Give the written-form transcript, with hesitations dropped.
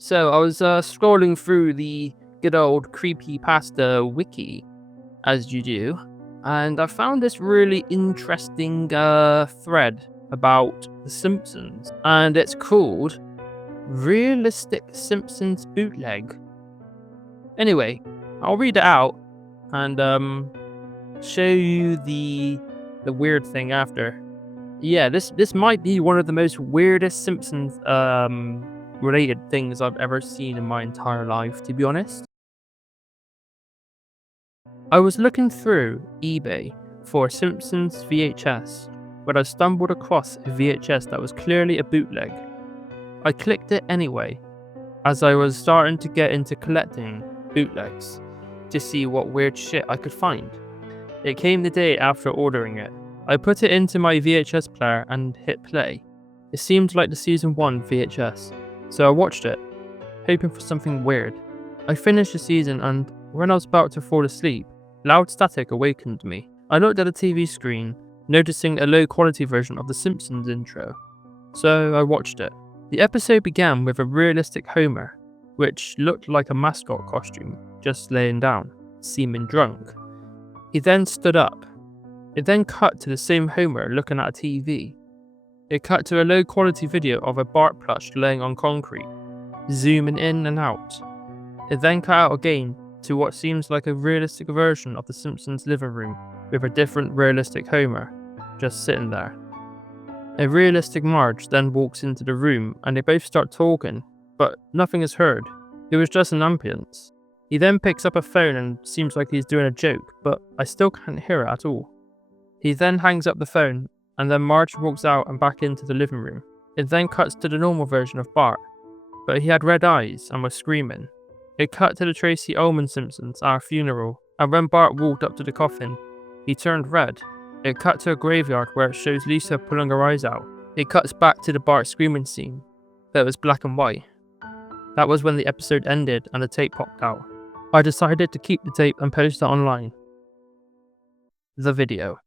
So I was scrolling through the good old CreepyPasta wiki, as you do, and I found this really interesting thread about The Simpsons, and it's called Realistic Simpsons Bootleg. Anyway, I'll read it out and show you the weird thing after. Yeah, this might be one of the most weirdest Simpsons related things I've ever seen in my entire life, to be honest. I was looking through eBay for Simpsons VHS when I stumbled across a VHS that was clearly a bootleg. I clicked it anyway, as I was starting to get into collecting bootlegs to see what weird shit I could find. It came the day after ordering it. I put it into my VHS player and hit play. It seemed like the season 1 VHS, so I watched it, hoping for something weird. I finished the season and, when I was about to fall asleep, loud static awakened me. I looked at the TV screen, noticing a low quality version of the Simpsons intro, so I watched it. The episode began with a realistic Homer, which looked like a mascot costume, just laying down, seeming drunk. He then stood up. It then cut to the same Homer looking at a TV. It cut to a low quality video of a Bart plush laying on concrete, zooming in and out. It then cut out again to what seems like a realistic version of the Simpsons living room with a different realistic Homer, just sitting there. A realistic Marge then walks into the room and they both start talking, but nothing is heard. It was just an ambience. He then picks up a phone and seems like he's doing a joke, but I still can't hear it at all. He then hangs up the phone, and then Marge walks out and back into the living room. It then cuts to the normal version of Bart, but he had red eyes and was screaming. It cut to the Tracy Ullman Simpsons at a funeral, and when Bart walked up to the coffin, he turned red. It cut to a graveyard where it shows Lisa pulling her eyes out. It cuts back to the Bart screaming scene, but it was black and white. That was when the episode ended and the tape popped out. I decided to keep the tape and post it online. The video.